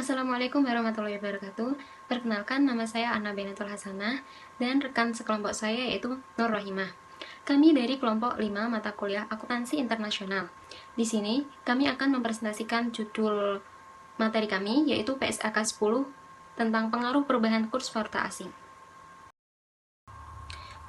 Assalamualaikum warahmatullahi wabarakatuh. Perkenalkan, nama saya Anna Benatul Hasanah dan rekan sekelompok saya yaitu Nur Rohimah. Kami dari kelompok 5 mata kuliah Akuntansi Internasional. Di sini kami akan mempresentasikan judul materi kami yaitu PSAK 10 tentang pengaruh perubahan kurs valuta asing.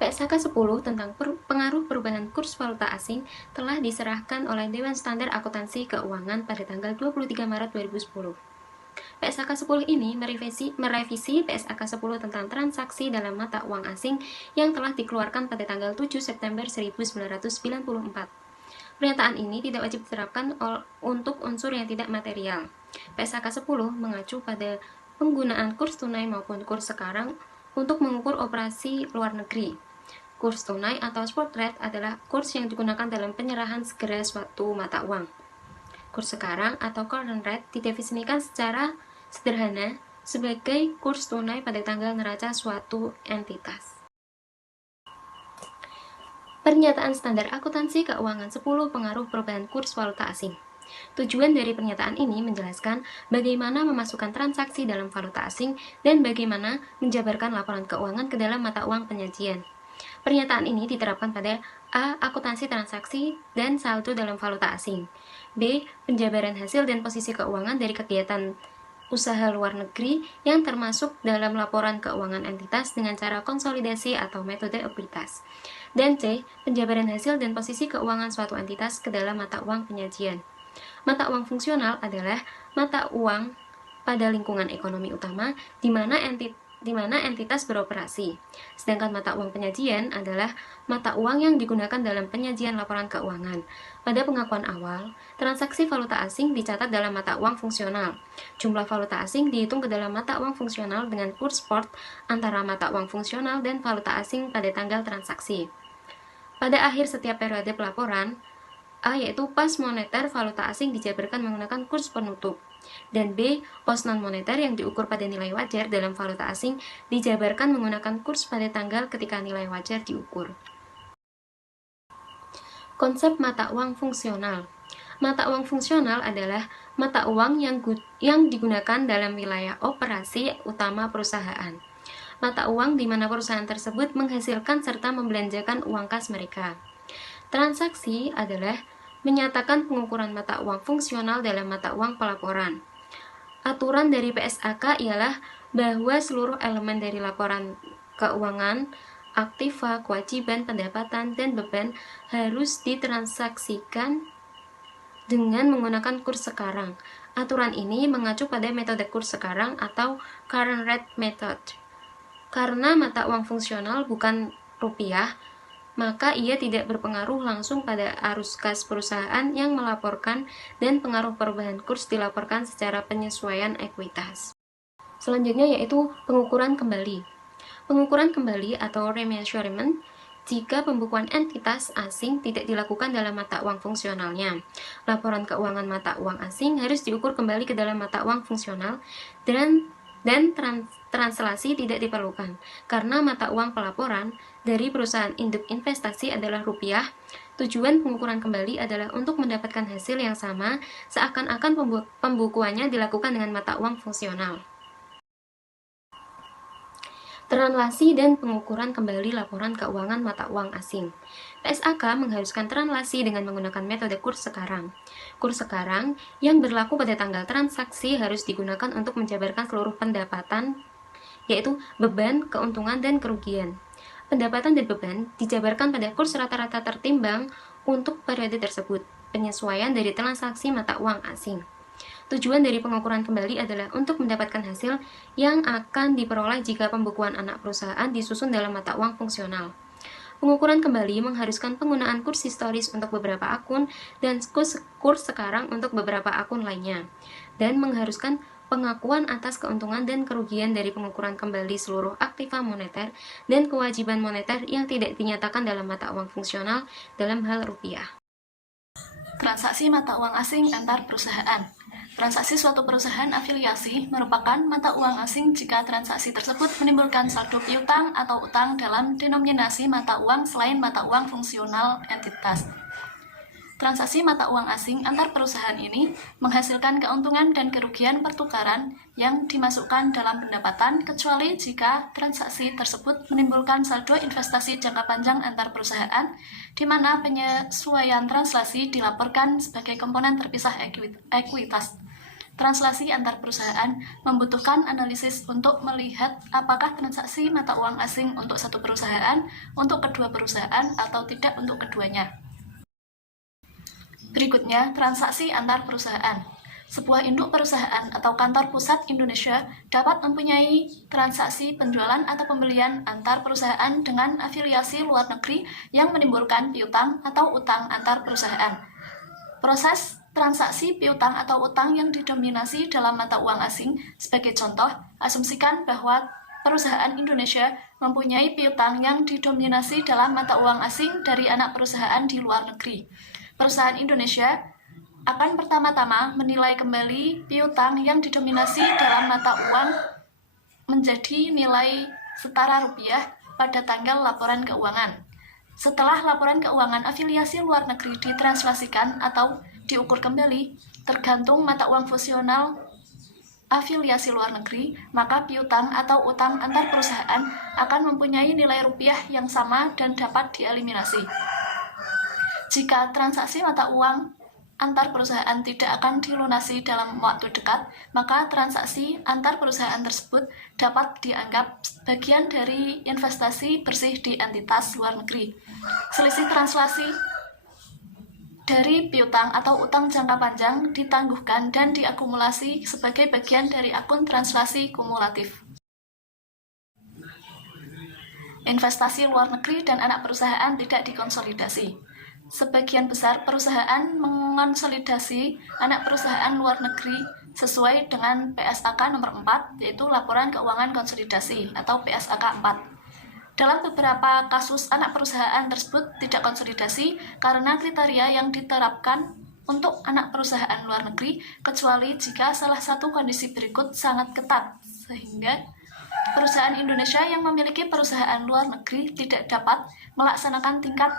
PSAK 10 tentang pengaruh perubahan kurs valuta asing telah diserahkan oleh Dewan Standar Akuntansi Keuangan pada tanggal 23 Maret 2010. PSAK 10 ini merevisi PSAK 10 tentang transaksi dalam mata uang asing yang telah dikeluarkan pada tanggal 7 September 1994. Pernyataan ini tidak wajib diterapkan untuk unsur yang tidak material. PSAK 10 mengacu pada penggunaan kurs tunai maupun kurs sekarang untuk mengukur operasi luar negeri. Kurs tunai atau spot rate adalah kurs yang digunakan dalam penyerahan segera suatu mata uang. Kurs sekarang atau current rate didefinisikan secara sederhana sebagai kurs tunai pada tanggal neraca suatu entitas. Pernyataan Standar Akuntansi Keuangan 10 pengaruh perubahan kurs valuta asing. Tujuan dari pernyataan ini menjelaskan bagaimana memasukkan transaksi dalam valuta asing dan bagaimana menjabarkan laporan keuangan ke dalam mata uang penyajian. Pernyataan ini diterapkan pada A. Akuntansi transaksi dan saldo dalam valuta asing. B. Penjabaran hasil dan posisi keuangan dari kegiatan usaha luar negeri yang termasuk dalam laporan keuangan entitas dengan cara konsolidasi atau metode ekuitas. Dan C. Penjabaran hasil dan posisi keuangan suatu entitas ke dalam mata uang penyajian. Mata uang fungsional adalah mata uang pada lingkungan ekonomi utama di mana entitas beroperasi. Sedangkan mata uang penyajian adalah mata uang yang digunakan dalam penyajian laporan keuangan. Pada pengakuan awal, transaksi valuta asing dicatat dalam mata uang fungsional. Jumlah valuta asing dihitung ke dalam mata uang fungsional dengan kurs spot antara mata uang fungsional dan valuta asing pada tanggal transaksi. Pada akhir setiap periode pelaporan, A yaitu pas moneter valuta asing dijabarkan menggunakan kurs penutup, dan B, pos non-moneter yang diukur pada nilai wajar dalam valuta asing dijabarkan menggunakan kurs pada tanggal ketika nilai wajar diukur. Konsep mata uang fungsional. Mata uang fungsional adalah mata uang yang digunakan dalam wilayah operasi utama perusahaan. Mata uang di mana perusahaan tersebut menghasilkan serta membelanjakan uang kas mereka. Transaksi adalah menyatakan pengukuran mata uang fungsional dalam mata uang pelaporan. Aturan dari PSAK ialah bahwa seluruh elemen dari laporan keuangan, aktiva, kewajiban, pendapatan, dan beban harus ditransaksikan dengan menggunakan kurs sekarang. Aturan ini mengacu pada metode kurs sekarang atau current rate method. Karena mata uang fungsional bukan rupiah, maka ia tidak berpengaruh langsung pada arus kas perusahaan yang melaporkan dan pengaruh perubahan kurs dilaporkan secara penyesuaian ekuitas. Selanjutnya yaitu pengukuran kembali. Pengukuran kembali atau remeasurement jika pembukuan entitas asing tidak dilakukan dalam mata uang fungsionalnya. Laporan keuangan mata uang asing harus diukur kembali ke dalam mata uang fungsional dan translasi tidak diperlukan karena mata uang pelaporan dari perusahaan induk investasi adalah rupiah. Tujuan pengukuran kembali adalah untuk mendapatkan hasil yang sama seakan-akan pembukuannya dilakukan dengan mata uang fungsional. Translasi dan pengukuran kembali laporan keuangan mata uang asing. PSAK mengharuskan translasi dengan menggunakan metode kurs sekarang. Kurs sekarang yang berlaku pada tanggal transaksi harus digunakan untuk menjabarkan seluruh pendapatan, yaitu beban, keuntungan, dan kerugian. Pendapatan dan beban dijabarkan pada kurs rata-rata tertimbang untuk periode tersebut, penyesuaian dari transaksi mata uang asing. Tujuan dari pengukuran kembali adalah untuk mendapatkan hasil yang akan diperoleh jika pembukuan anak perusahaan disusun dalam mata uang fungsional. Pengukuran kembali mengharuskan penggunaan kurs historis untuk beberapa akun dan kurs sekarang untuk beberapa akun lainnya, dan mengharuskan pengakuan atas keuntungan dan kerugian dari pengukuran kembali seluruh aktiva moneter dan kewajiban moneter yang tidak dinyatakan dalam mata uang fungsional dalam hal rupiah. Transaksi mata uang asing antar perusahaan. Transaksi suatu perusahaan afiliasi merupakan mata uang asing jika transaksi tersebut menimbulkan saldo piutang atau utang dalam denominasi mata uang selain mata uang fungsional entitas. Transaksi mata uang asing antar perusahaan ini menghasilkan keuntungan dan kerugian pertukaran yang dimasukkan dalam pendapatan kecuali jika transaksi tersebut menimbulkan saldo investasi jangka panjang antar perusahaan di mana penyesuaian translasi dilaporkan sebagai komponen terpisah ekuitas. Translasi antar perusahaan membutuhkan analisis untuk melihat apakah transaksi mata uang asing untuk satu perusahaan, untuk kedua perusahaan, atau tidak untuk keduanya. Berikutnya, transaksi antar perusahaan. Sebuah induk perusahaan atau kantor pusat Indonesia dapat mempunyai transaksi penjualan atau pembelian antar perusahaan dengan afiliasi luar negeri yang menimbulkan piutang atau utang antar perusahaan. Proses transaksi piutang atau utang yang didominasi dalam mata uang asing, sebagai contoh, asumsikan bahwa perusahaan Indonesia mempunyai piutang yang didominasi dalam mata uang asing dari anak perusahaan di luar negeri. Perusahaan Indonesia akan pertama-tama menilai kembali piutang yang didominasi dalam mata uang menjadi nilai setara rupiah pada tanggal laporan keuangan. Setelah laporan keuangan afiliasi luar negeri ditranslasikan atau diukur kembali, tergantung mata uang fusional afiliasi luar negeri, maka piutang atau utang antar perusahaan akan mempunyai nilai rupiah yang sama dan dapat dieliminasi. Jika transaksi mata uang antar perusahaan tidak akan dilunasi dalam waktu dekat, maka transaksi antar perusahaan tersebut dapat dianggap bagian dari investasi bersih di entitas luar negeri. Selisih translasi dari piutang atau utang jangka panjang ditangguhkan dan diakumulasi sebagai bagian dari akun translasi kumulatif. Investasi luar negeri dan anak perusahaan tidak dikonsolidasi. Sebagian besar perusahaan mengonsolidasi anak perusahaan luar negeri sesuai dengan PSAK nomor 4, yaitu Laporan Keuangan Konsolidasi atau PSAK 4. Dalam beberapa kasus anak perusahaan tersebut tidak konsolidasi karena kriteria yang diterapkan untuk anak perusahaan luar negeri, kecuali jika salah satu kondisi berikut sangat ketat, sehingga perusahaan Indonesia yang memiliki perusahaan luar negeri tidak dapat melaksanakan tingkat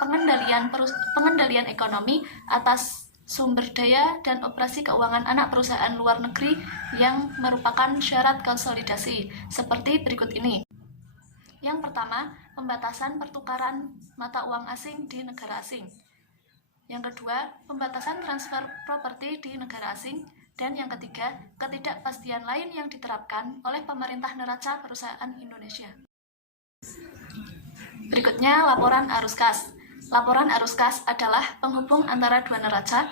pengendalian ekonomi atas sumber daya dan operasi keuangan anak perusahaan luar negeri yang merupakan syarat konsolidasi, seperti berikut ini. Yang pertama, pembatasan pertukaran mata uang asing di negara asing. Yang kedua, pembatasan transfer properti di negara asing. Dan yang ketiga, ketidakpastian lain yang diterapkan oleh pemerintah neraca perusahaan Indonesia. Berikutnya, laporan arus kas. Laporan arus kas adalah penghubung antara dua neraca.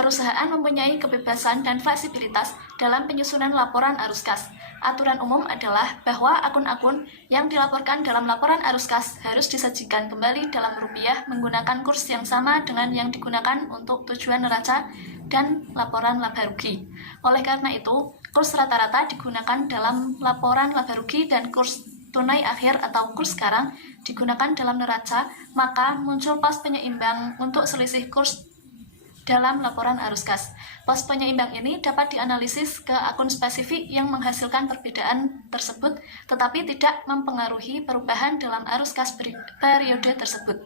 Perusahaan mempunyai kebebasan dan fleksibilitas dalam penyusunan laporan arus kas. Aturan umum adalah bahwa akun-akun yang dilaporkan dalam laporan arus kas harus disajikan kembali dalam rupiah menggunakan kurs yang sama dengan yang digunakan untuk tujuan neraca dan laporan laba rugi. Oleh karena itu, kurs rata-rata digunakan dalam laporan laba rugi dan kurs tunai akhir atau kurs sekarang digunakan dalam neraca, maka muncul pos penyeimbang untuk selisih kurs dalam laporan arus kas. Pos penyeimbang ini dapat dianalisis ke akun spesifik yang menghasilkan perbedaan tersebut, tetapi tidak mempengaruhi perubahan dalam arus kas periode tersebut.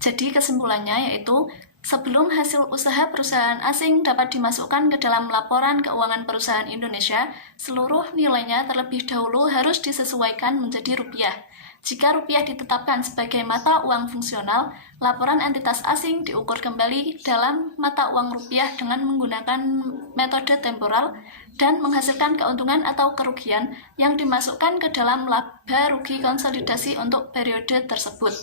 Jadi kesimpulannya yaitu, sebelum hasil usaha perusahaan asing dapat dimasukkan ke dalam laporan keuangan perusahaan Indonesia, seluruh nilainya terlebih dahulu harus disesuaikan menjadi rupiah. Jika rupiah ditetapkan sebagai mata uang fungsional, laporan entitas asing diukur kembali dalam mata uang rupiah dengan menggunakan metode temporal dan menghasilkan keuntungan atau kerugian yang dimasukkan ke dalam laba rugi konsolidasi untuk periode tersebut.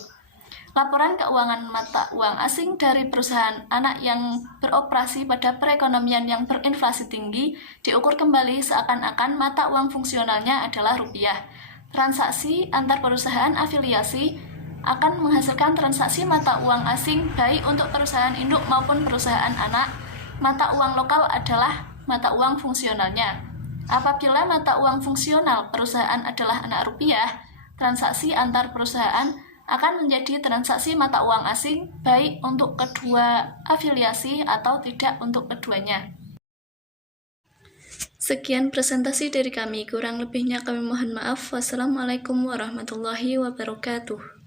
Laporan keuangan mata uang asing dari perusahaan anak yang beroperasi pada perekonomian yang berinflasi tinggi diukur kembali seakan-akan mata uang fungsionalnya adalah rupiah. Transaksi antar perusahaan afiliasi akan menghasilkan transaksi mata uang asing baik untuk perusahaan induk maupun perusahaan anak. Mata uang lokal adalah mata uang fungsionalnya. Apabila mata uang fungsional perusahaan adalah anak rupiah, transaksi antar perusahaan akan menjadi transaksi mata uang asing baik untuk kedua afiliasi atau tidak untuk keduanya. Sekian presentasi dari kami, kurang lebihnya kami mohon maaf. Wassalamualaikum warahmatullahi wabarakatuh.